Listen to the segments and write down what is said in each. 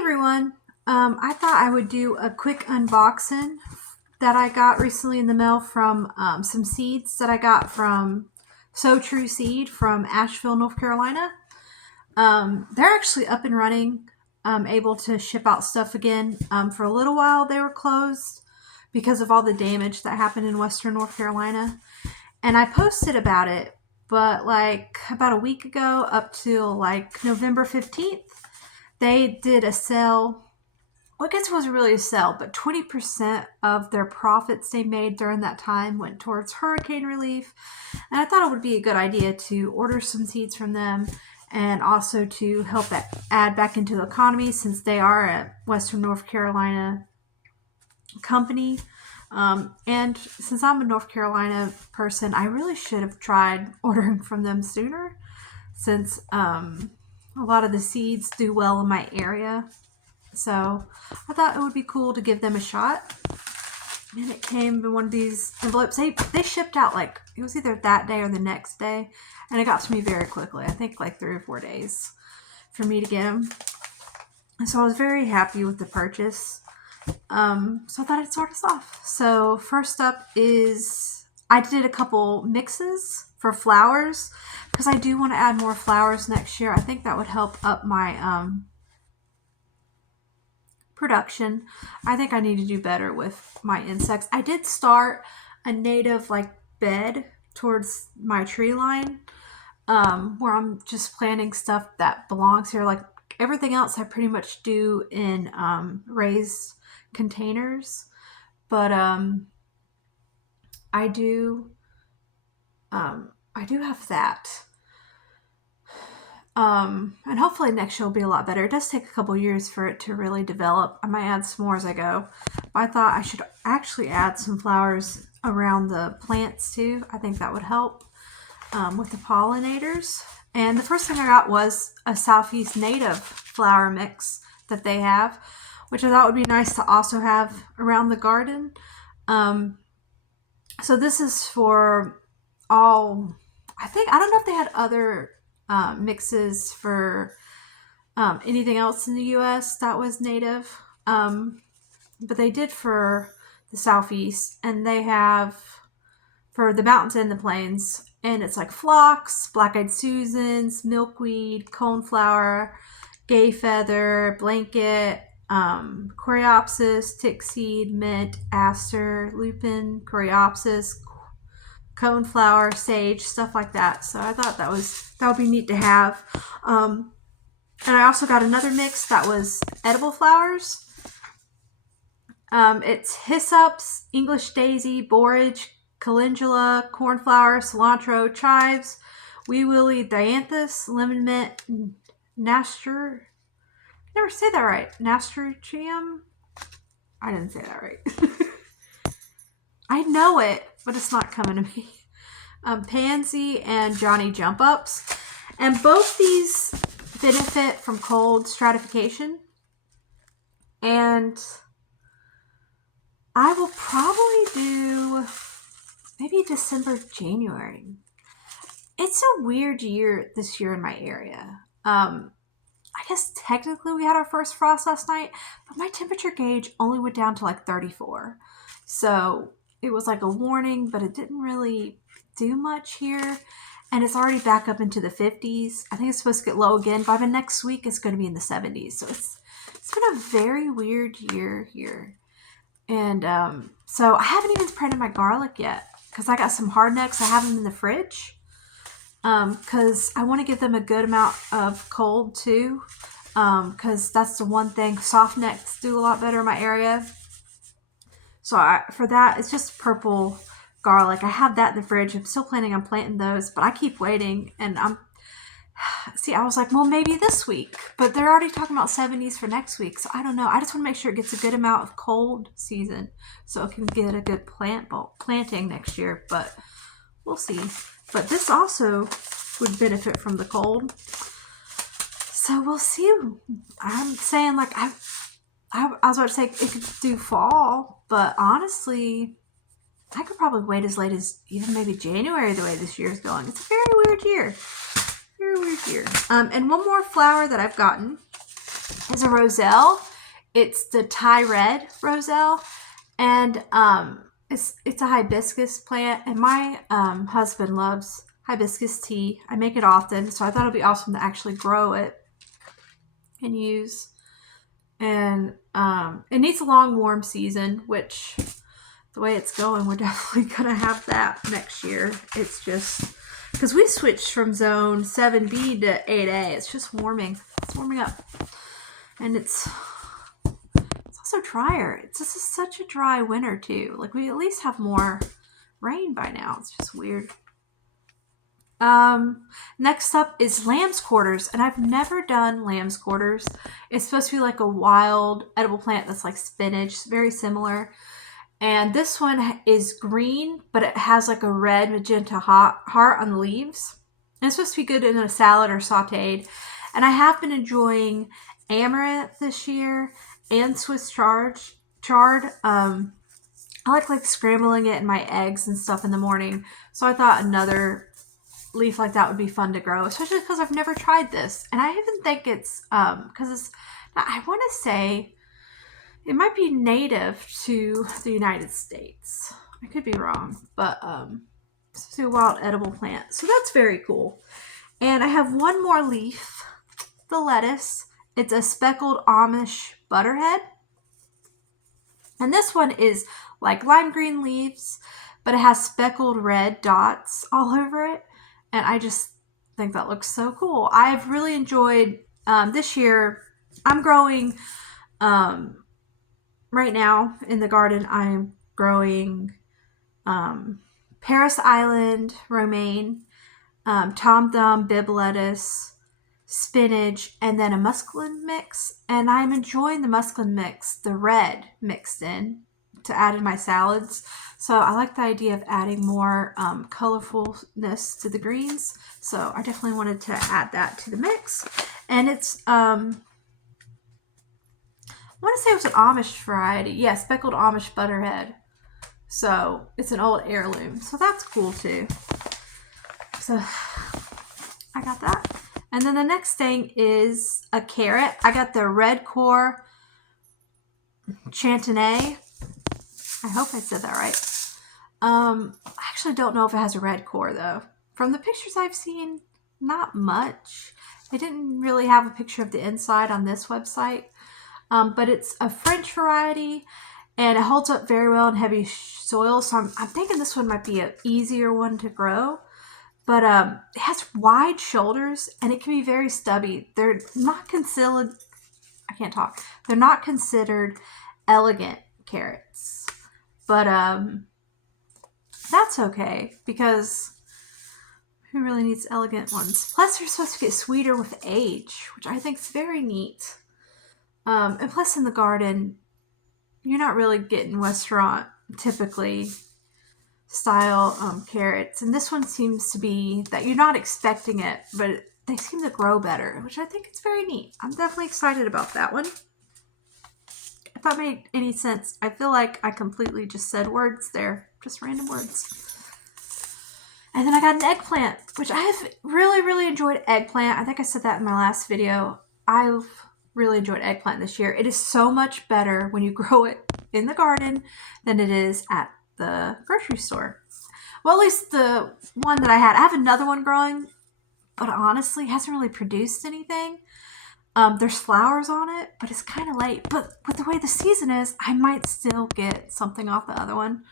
Everyone. I thought I would do a quick unboxing that I got recently in the mail from some seeds that I got from So True Seed from Asheville, North Carolina. They're actually up and running, able to ship out stuff again. For a little while, they were closed because of all the damage that happened in Western North Carolina. And I posted about it, but like about a week ago, up till like November 15th, they did a sale. Well, I guess it wasn't really a sale, but 20% of their profits they made during that time went towards hurricane relief. And I thought it would be a good idea to order some seeds from them and also to help add back into the economy since they are a Western North Carolina company. And since I'm a North Carolina person, I really should have tried ordering from them sooner since a lot of the seeds do well in my area. So I thought it would be cool to give them a shot. And it came in one of these envelopes. They shipped out like, it was either that day or the next day. And it got to me very quickly. I think like 3 or 4 days for me to get them. And so I was very happy with the purchase. So I thought I'd start us off. So first up is, I did a couple mixes for flowers because I do want to add more flowers next year. I think that would help up my production. I think I need to do better with my insects. I did start a native like bed towards my tree line, where I'm just planting stuff that belongs here. Like everything else I pretty much do in raised containers, but I do have that. And hopefully next year will be a lot better. It does take a couple years for it to really develop. I might add some more as I go. But I thought I should actually add some flowers around the plants too. I think that would help with the pollinators. And the first thing I got was a Southeast native flower mix that they have, which I thought would be nice to also have around the garden. So this is for all, I don't know if they had other mixes for anything else in the U.S. that was native. But they did for the Southeast, and they have for the mountains and the plains. And it's like phlox, black-eyed Susans, milkweed, coneflower, gay feather, blanket, coreopsis, tickseed, mint, aster, lupin, coreopsis, coneflower, sage, stuff like that. So I thought that would be neat to have. And I also got another mix that was edible flowers. It's hyssops, English daisy, borage, calendula, cornflower, cilantro, chives, wee willie, dianthus, lemon mint, nastur. Never say that right. Nasturtium. I didn't say that right. I know it, but it's not coming to me. Pansy and Johnny Jump Ups. And both these benefit from cold stratification. And I will probably do maybe December, January. It's a weird year this year in my area. I guess technically we had our first frost last night, but my temperature gauge only went down to like 34. So it was like a warning, but it didn't really do much here. And it's already back up into the 50s. I think it's supposed to get low again. By the next week, it's going to be in the 70s. So it's been a very weird year here. And so I haven't even spreaded my garlic yet because I got some hardnecks. I have them in the fridge because I want to give them a good amount of cold too, because that's the one thing. Soft necks do a lot better in my area. So for that, it's just purple garlic. I have that in the fridge. I'm still planning on planting those, but I keep waiting. And I was like, well, maybe this week. But they're already talking about 70s for next week. So I don't know. I just want to make sure it gets a good amount of cold season so it can get a good planting next year. But we'll see. But this also would benefit from the cold. So we'll see. I'm saying like I was about to say it could do fall, but honestly, I could probably wait as late as even maybe January the way this year is going. It's a very weird year. Very weird year. And one more flower that I've gotten is a roselle. It's the Thai red roselle, and it's a hibiscus plant, and my husband loves hibiscus tea. I make it often, so I thought it'd be awesome to actually grow it and use. And it needs a long warm season, which the way it's going, we're definitely gonna have that next year. It's just because we switched from zone 7B to 8A. It's just warming. It's warming up, and it's also drier. It's just such a dry winter too. Like, we at least have more rain by now. It's just weird. Next up is lamb's quarters, and I've never done lamb's quarters. It's supposed to be like a wild edible plant that's like spinach, very similar. And this one is green, but it has like a red magenta heart on the leaves. And it's supposed to be good in a salad or sauteed. And I have been enjoying amaranth this year and Swiss chard. I like scrambling it in my eggs and stuff in the morning. So I thought another leaf like that would be fun to grow, especially because I've never tried this. And I even think it's because it's, I want to say it might be native to the United States. I could be wrong, but it's a wild edible plant. So that's very cool. And I have one more leaf, the lettuce. It's a speckled Amish butterhead. And this one is like lime green leaves, but it has speckled red dots all over it. And I just think that looks so cool. I've really enjoyed this year. I'm growing right now in the garden. I'm growing Paris Island romaine, Tom Thumb, Bib lettuce, spinach, and then a muscadine mix. And I'm enjoying the muscadine mix, the red mixed in, to add in my salads. So I like the idea of adding more colorfulness to the greens. So I definitely wanted to add that to the mix. And it's, I want to say it was an Amish variety. Yeah, speckled Amish butterhead. So it's an old heirloom. So that's cool too. So I got that. And then the next thing is a carrot. I got the Red Core Chantenay. I hope I said that right. I actually don't know if it has a red core though. From the pictures I've seen, not much. They didn't really have a picture of the inside on this website. But it's a French variety, and it holds up very well in heavy soil. So I'm thinking this one might be an easier one to grow. But it has wide shoulders, and it can be very stubby. They're not considered, I can't talk. They're not considered elegant carrots. But that's okay, because who really needs elegant ones? Plus, they're supposed to get sweeter with age, which I think is very neat. And plus, in the garden, you're not really getting restaurant typically style carrots. And this one seems to be that you're not expecting it, but they seem to grow better, which I think is very neat. I'm definitely excited about that one. If that made any sense. I feel like I completely just said words there, just random words. And then I got an eggplant, which I have really, really enjoyed eggplant. I think I said that in my last video. I've really enjoyed eggplant this year. It is so much better when you grow it in the garden than it is at the grocery store. Well, at least the one that I had. I have another one growing, but honestly, it hasn't really produced anything. There's flowers on it, but it's kind of late. But with the way the season is, I might still get something off the other one.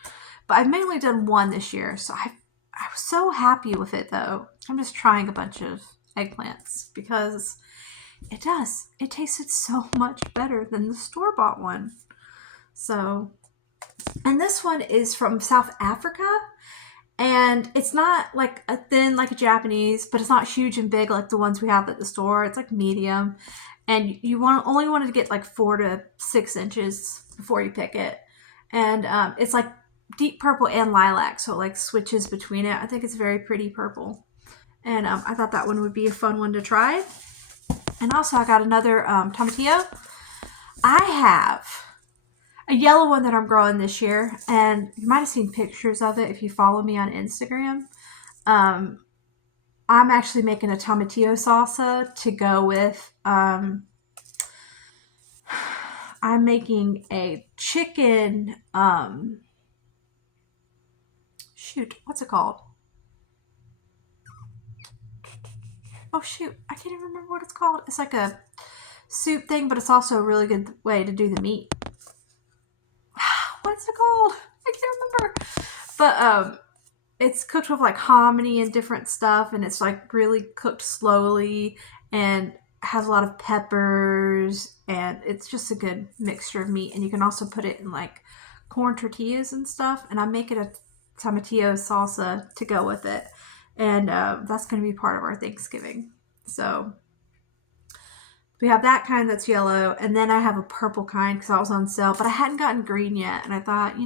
But I've mainly done one this year, so I was so happy with it, though. I'm just trying a bunch of eggplants because it tasted so much better than the store-bought one. So, and this one is from South Africa, and it's not like a thin like a Japanese, but it's not huge and big like the ones we have at the store. It's like medium, and you only wanted to get like 4 to 6 inches before you pick it. And it's like deep purple and lilac, so it like switches between it. I think it's very pretty purple, and I thought that one would be a fun one to try. And also I got another tomatillo. I have a yellow one that I'm growing this year, and you might have seen pictures of it if you follow me on Instagram. I'm actually making a tomatillo salsa to go with I'm making a chicken, shoot, what's it called? Oh shoot, I can't even remember what it's called. It's like a soup thing, but it's also a really good way to do the meat. What's it called? I can't remember. But it's cooked with like hominy and different stuff, and it's like really cooked slowly and has a lot of peppers, and it's just a good mixture of meat. And you can also put it in like corn tortillas and stuff. And I'm making a tomatillo salsa to go with it, and that's going to be part of our Thanksgiving. So we have that kind that's yellow, and then I have a purple kind because I was on sale, but I hadn't gotten green yet, and I thought,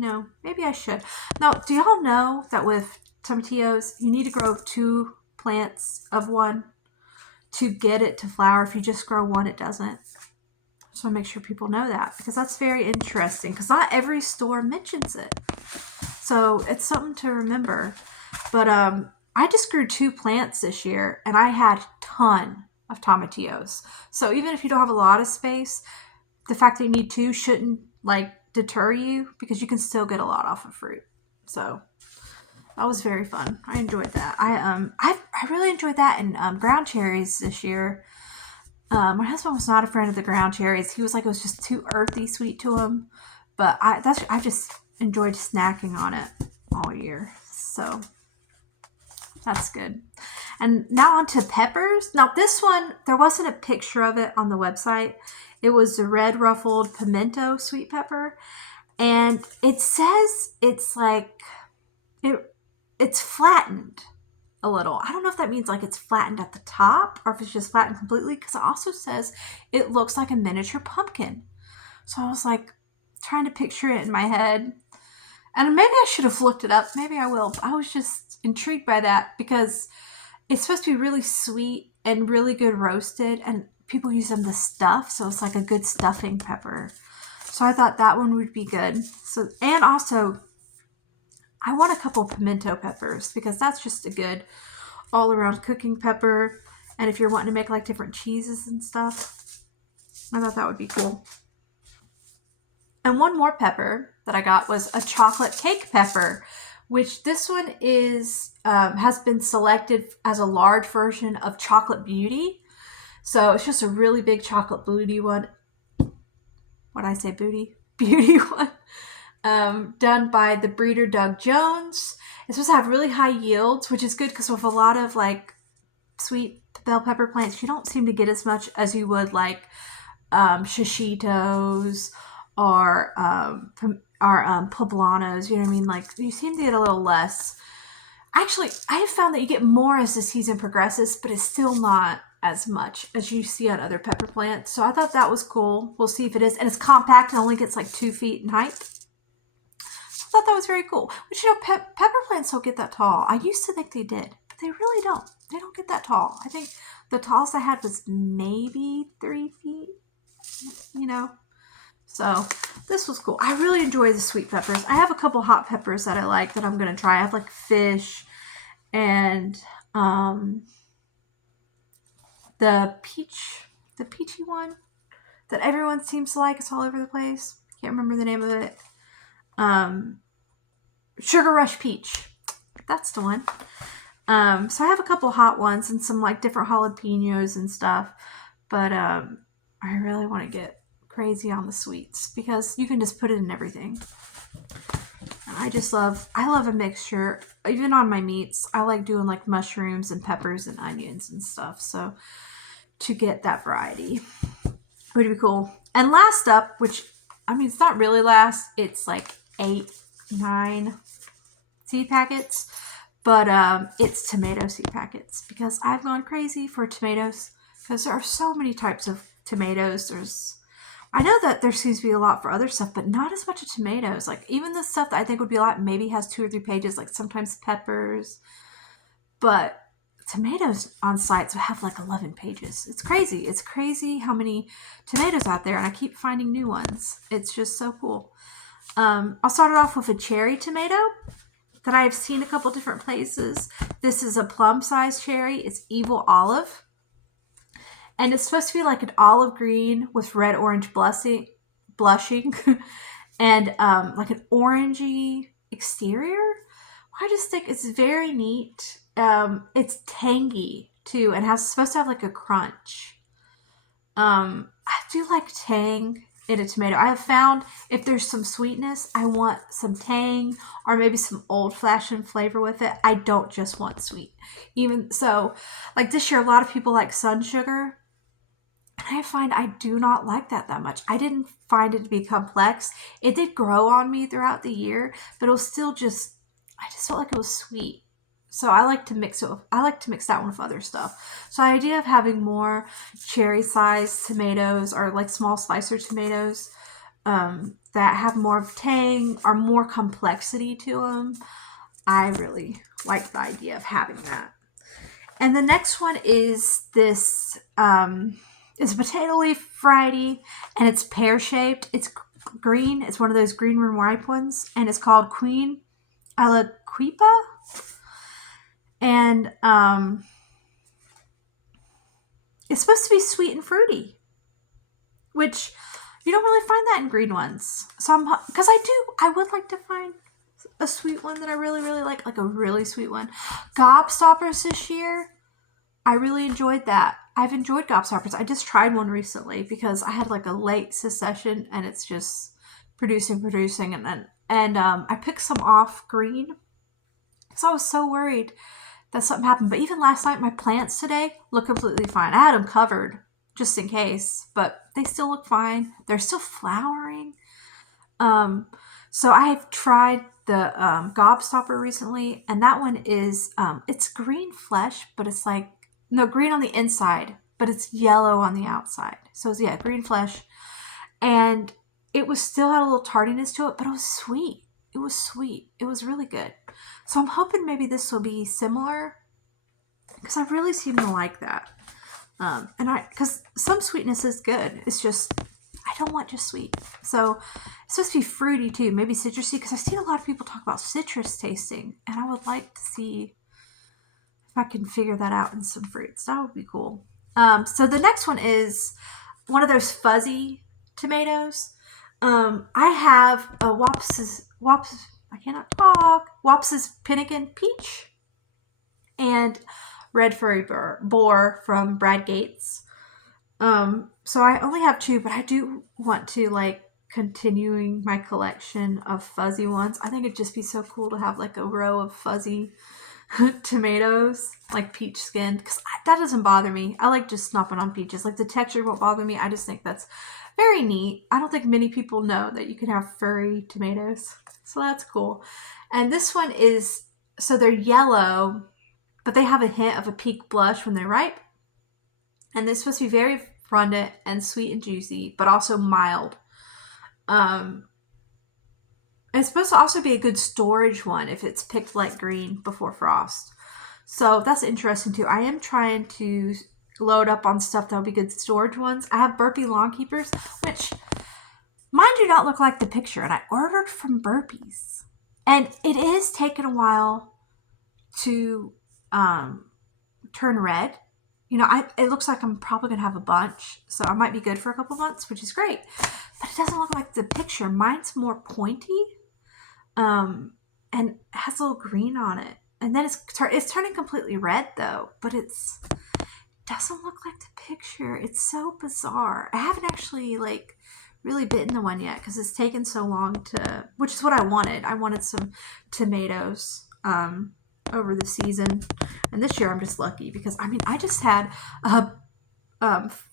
maybe I should. Now, do y'all know that with tomatillos, you need to grow 2 plants of one to get it to flower? If you just grow one, it doesn't. So I make sure people know that, because that's very interesting, because not every store mentions it. So it's something to remember. But I just grew 2 plants this year, and I had a ton of tomatillos. So even if you don't have a lot of space, the fact that you need 2 shouldn't like deter you, because you can still get a lot off of fruit. So that was very fun. I enjoyed that. I really enjoyed that. And ground cherries this year. My husband was not a friend of the ground cherries. He was like, it was just too earthy sweet to him. But I just enjoyed snacking on it all year. So that's good. And now on to peppers. Now this one, there wasn't a picture of it on the website. It was the red ruffled pimento sweet pepper. And it says it's like, it's flattened a little. I don't know if that means like it's flattened at the top or if it's just flattened completely, because it also says it looks like a miniature pumpkin. So I was like trying to picture it in my head. And maybe I should have looked it up. Maybe I will. I was just intrigued by that because it's supposed to be really sweet and really good roasted, and people use them to stuff, so it's like a good stuffing pepper. So I thought that one would be good. So, and also I want a couple pimento peppers, because that's just a good all-around cooking pepper. And if you're wanting to make like different cheeses and stuff, I thought that would be cool. And one more pepper that I got was a chocolate cake pepper, which this one is has been selected as a large version of Chocolate Beauty. So it's just a really big chocolate beauty one. What did I say, booty? Beauty one. Done by the breeder Doug Jones. It's supposed to have really high yields, which is good because with a lot of like sweet bell pepper plants, you don't seem to get as much as you would like shishitos or poblanos. You know what I mean? Like you seem to get a little less. Actually, I have found that you get more as the season progresses, but it's still not as much as you see on other pepper plants. So I thought that was cool. We'll see if it is. And it's compact and only gets like 2 feet in height. I thought that was very cool. But pepper plants don't get that tall. I used to think they did, but they really don't. They don't get that tall. I think the tallest I had was maybe 3 feet, So this was cool. I really enjoy the sweet peppers. I have a couple hot peppers that I like that I'm going to try. I have like fish and the peachy one that everyone seems to like. It's all over the place. Can't remember the name of it. Sugar Rush Peach. That's the one. So I have a couple hot ones and some like different jalapenos and stuff. But I really want to get crazy on the sweets because you can just put it in everything. And I love a mixture. Even on my meats, I like doing like mushrooms and peppers and onions and stuff. So to get that variety would be cool. And last up, which, I mean, it's not really last. It's like 8, 9 seed packets. But it's tomato seed packets because I've gone crazy for tomatoes because there are so many types of tomatoes. I know that there seems to be a lot for other stuff, but not as much of tomatoes. Like even the stuff that I think would be a lot maybe has 2 or 3 pages, like sometimes peppers. But tomatoes on sites have like 11 pages. It's crazy. It's crazy how many tomatoes out there, and I keep finding new ones. It's just so cool. I'll start it off with a cherry tomato that I've seen a couple different places. This is a plum-sized cherry. It's Evil Olive. And it's supposed to be like an olive green with red-orange blushing and like an orangey exterior. I just think it's very neat. It's tangy too and has supposed to have like a crunch. I do like tang in a tomato. I have found if there's some sweetness, I want some tang or maybe some old fashioned flavor with it. I don't just want sweet. Even so, like this year, a lot of people like sun sugar. And I find I do not like that much. I didn't find it to be complex. It did grow on me throughout the year, but it was still just, I just felt like it was sweet. So I like to mix it with, I like to mix that one with other stuff. So the idea of having more cherry sized tomatoes or like small slicer tomatoes that have more of tang or more complexity to them, I really like the idea of having that. And the next one is this it's a potato leaf variety and it's pear shaped. It's green. It's one of those green and ripe ones, and it's called Queen Aliquippa. And it's supposed to be sweet and fruity, which you don't really find that in green ones. So I'm, because I would like to find a sweet one that I really, really like a really sweet one. Gobstoppers this year, I really enjoyed that. I've enjoyed Gobstoppers. I just tried one recently because I had like a late succession and it's just producing, and I picked some off green because I was so worried that something happened. But even last night, my plants today look completely fine. I had them covered just in case, but they still look fine. They're still flowering. So I have tried the Gobstopper recently, and that one is it's green flesh, but it's like no green on the inside, but it's yellow on the outside. So it's, yeah, green flesh, and it was still had a little tardiness to it, but it was sweet. It was sweet. It was really good. So I'm hoping maybe this will be similar because I really seem to like that. Because some sweetness is good. It's just I don't want just sweet. So it's supposed to be fruity too, maybe citrusy, because I've seen a lot of people talk about citrus tasting, and I would like to see if I can figure that out in some fruits. That would be cool. So the next one is one of those fuzzy tomatoes. I have a I cannot talk. Wops's Pinnakin Peach and Red Furry Boar from Brad Gates. So I only have two, but I do want to like continuing my collection of fuzzy ones. I think it'd just be so cool to have like a row of fuzzy tomatoes, like peach skinned, because that doesn't bother me. I like just snopping on peaches. Like the texture won't bother me. I just think that's very neat. I don't think many people know that you can have furry tomatoes. So that's cool. And this one is, so they're yellow, but they have a hint of a pink blush when they're ripe. And they're supposed to be very frondant and sweet and juicy, but also mild. It's supposed to also be a good storage one if it's picked light green before frost. So that's interesting too. I am trying to load up on stuff that will be good storage ones. I have Burpee Lawn Keepers, which mine do not look like the picture, and I ordered from Burpees. And it is taking a while to turn red. You know, it looks like I'm probably going to have a bunch, so I might be good for a couple months, which is great. But it doesn't look like the picture. Mine's more pointy, and has a little green on it. And then it's turning completely red, though, but it doesn't look like the picture. It's so bizarre. I haven't actually, like, really bitten the one yet because it's taken so long to, which is what I wanted. I wanted some tomatoes, over the season, and this year I'm just lucky because I just had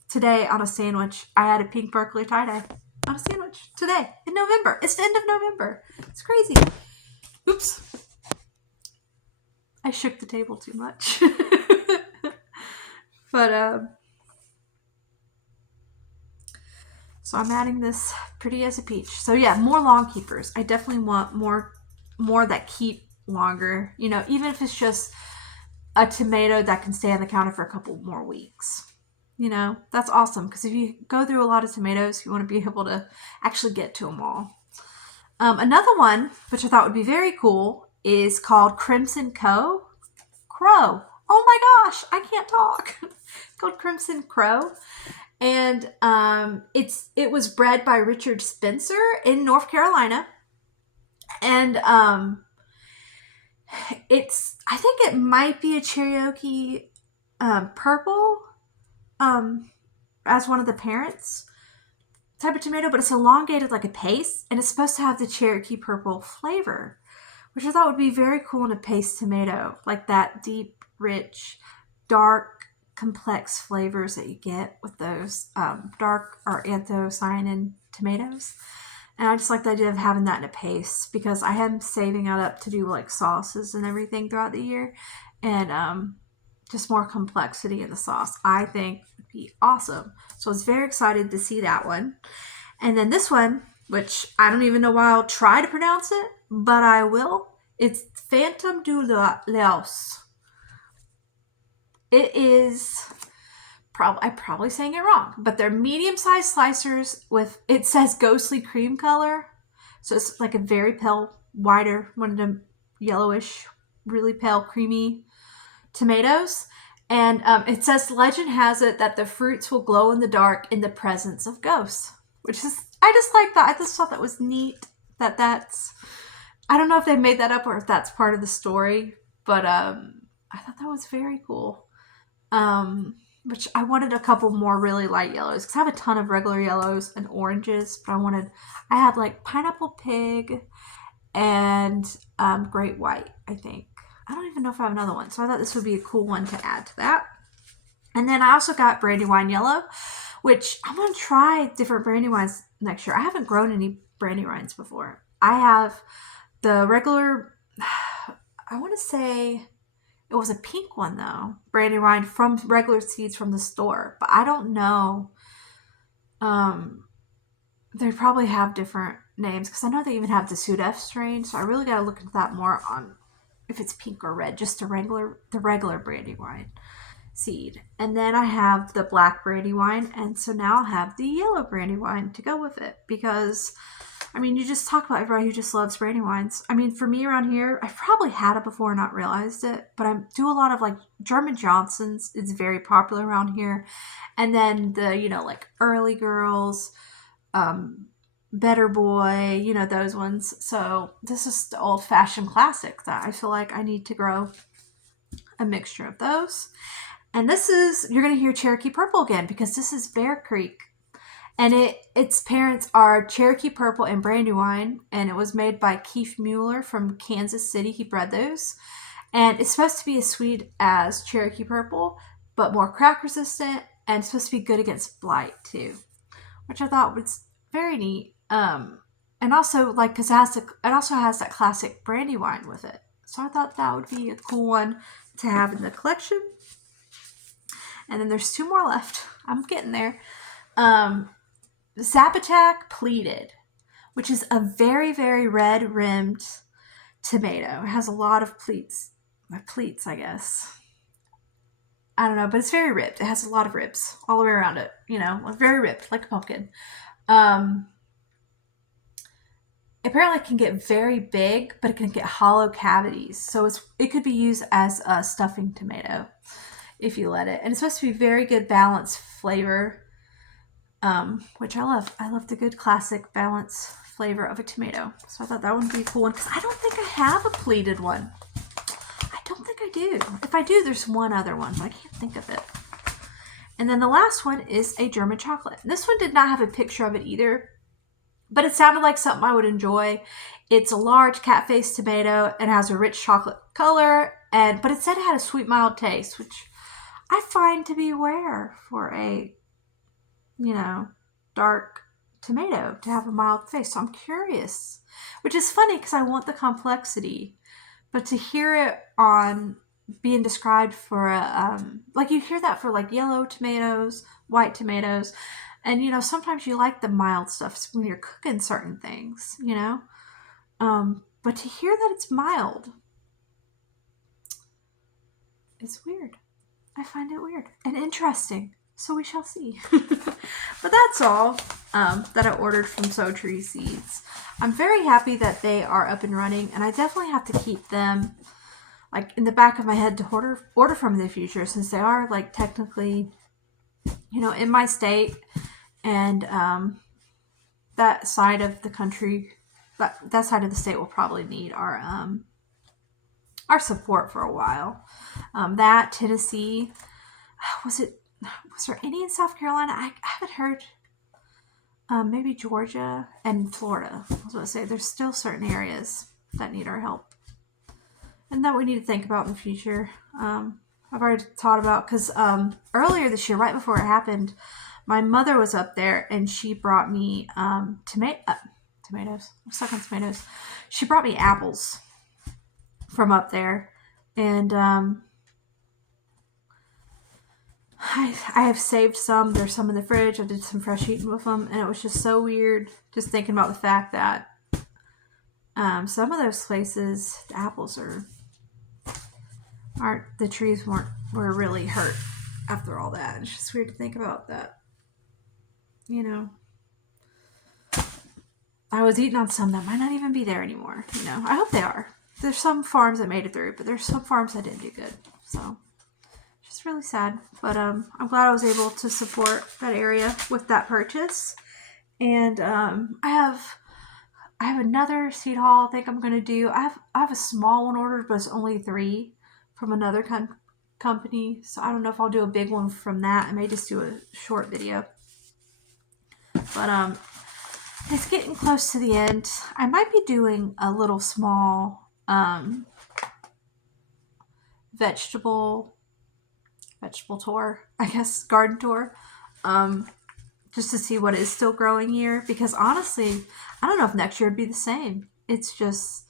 today on a sandwich. I had a pink Berkeley tie-dye on a sandwich today in November. It's the end of November. It's crazy. Oops, I shook the table too much. But so I'm adding this pretty as a peach. So yeah, more lawn keepers. I definitely want more that keep longer, you know, even if it's just a tomato that can stay on the counter for a couple more weeks. You know, that's awesome because if you go through a lot of tomatoes, you want to be able to actually get to them all. Another one, which I thought would be very cool, is called Crimson Crow. Oh my gosh, I can't talk. It's called Crimson Crow. And it was bred by Richard Spencer in North Carolina. And I think it might be a Cherokee purple as one of the parents type of tomato, but it's elongated like a paste, and it's supposed to have the Cherokee purple flavor, which I thought would be very cool in a paste tomato, like that deep, rich, dark, complex flavors that you get with those dark or anthocyanin tomatoes. And I just like the idea of having that in a paste because I am saving it up to do like sauces and everything throughout the year, and just more complexity in the sauce I think would be awesome. So I was very excited to see that one. And then this one, which I don't even know why I'll try to pronounce it, but I will. It's Phantom du Laos. It is I'm probably saying it wrong, but they're medium-sized slicers with, it says ghostly cream color. So it's like a very pale, whiter, one of them yellowish, really pale, creamy tomatoes. And it says, legend has it that the fruits will glow in the dark in the presence of ghosts, which is, I just like that. I just thought that was neat that's, I don't know if they made that up or if that's part of the story, but I thought that was very cool. Which I wanted a couple more really light yellows because I have a ton of regular yellows and oranges, but I had like pineapple pig and great white, I think. I don't even know if I have another one, so I thought this would be a cool one to add to that. And then I also got Brandywine Yellow, which I'm going to try different Brandywines next year. I haven't grown any Brandywines before. I have the regular, I want to say it was a pink one though, Brandywine from regular seeds from the store, but I don't know. They probably have different names because I know they even have the Sudef strain, so I really got to look into that more on if it's pink or red, just the regular Brandywine seed. And then I have the black Brandywine, and so now I'll have the yellow Brandywine to go with it because, I mean, you just talk about everybody who just loves Brandywines. I mean, for me around here, I've probably had it before and not realized it, but I do a lot of like German Johnson's. It's very popular around here. And then the, like Early Girls, Better Boy, those ones. So this is the old fashioned classic that I feel like I need to grow a mixture of those. And you're going to hear Cherokee Purple again because this is Bear Creek. And its parents are Cherokee Purple and Brandywine, and it was made by Keith Mueller from Kansas City. He bred those. And it's supposed to be as sweet as Cherokee Purple, but more crack resistant, and it's supposed to be good against blight too, which I thought was very neat. And also because it also has that classic Brandywine with it. So I thought that would be a cool one to have in the collection. And then there's two more left. I'm getting there. Zapatac Pleated, which is a very, very red rimmed tomato. It has a lot of pleats, I guess. I don't know, but it's very ribbed. It has a lot of ribs all the way around it. Very ribbed, like a pumpkin. Apparently it can get very big, but it can get hollow cavities. So it could be used as a stuffing tomato if you let it. And it's supposed to be very good balanced flavor, which I love. I love the good classic balanced flavor of a tomato. So I thought that would be a cool one because I don't think I have a pleated one. I don't think I do. If I do, there's one other one, but I can't think of it. And then the last one is a German chocolate. This one did not have a picture of it either, but it sounded like something I would enjoy. It's a large cat-faced tomato and has a rich chocolate color, but it said it had a sweet, mild taste, which I find to be rare for a, dark tomato to have a mild taste. So I'm curious, which is funny because I want the complexity, but to hear it on being described for like you hear that for like yellow tomatoes, white tomatoes, and sometimes you like the mild stuff when you're cooking certain things, but to hear that it's mild, it's weird. I find it weird and interesting. So we shall see. But that's all that I ordered from SoTree Seeds. I'm very happy that they are up and running, and I definitely have to keep them like in the back of my head to order from in the future, since they are like technically in my state, and that side of the country, that side of the state will probably need our support for a while. That Tennessee, was there any in South Carolina? I haven't heard. Maybe Georgia and Florida. I was going to say there's still certain areas that need our help, and that we need to think about in the future. I've already thought about, because earlier this year, right before it happened, my mother was up there and she brought me tomatoes. I'm stuck on tomatoes. She brought me apples from up there, and I have saved some. There's some in the fridge. I did some fresh eating with them, and it was just so weird just thinking about the fact that some of those places, the apples aren't the trees were really hurt after all that. It's just weird to think about that. I was eating on some that might not even be there anymore. I hope they are. There's some farms that made it through, but there's some farms that didn't do good. So just really sad. But I'm glad I was able to support that area with that purchase. And I have another seed haul I think I'm gonna do. I have a small one ordered, but it's only 3 from another company. So I don't know if I'll do a big one from that. I may just do a short video. But it's getting close to the end. I might be doing a little small vegetable tour, I guess, garden tour, just to see what is still growing here, because honestly, I don't know if next year would be the same. It's just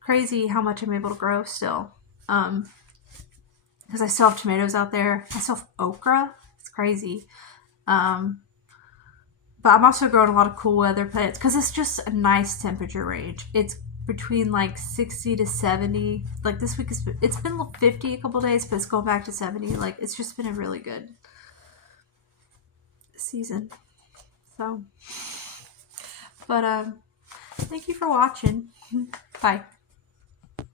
crazy how much I'm able to grow still, because I still have tomatoes out there. I still have okra. It's crazy. But I'm also growing a lot of cool weather plants, because it's just a nice temperature range. It's between like 60 to 70. Like this week, it's been 50 a couple days, but it's going back to 70. Like, it's just been a really good season. So, but thank you for watching. Bye.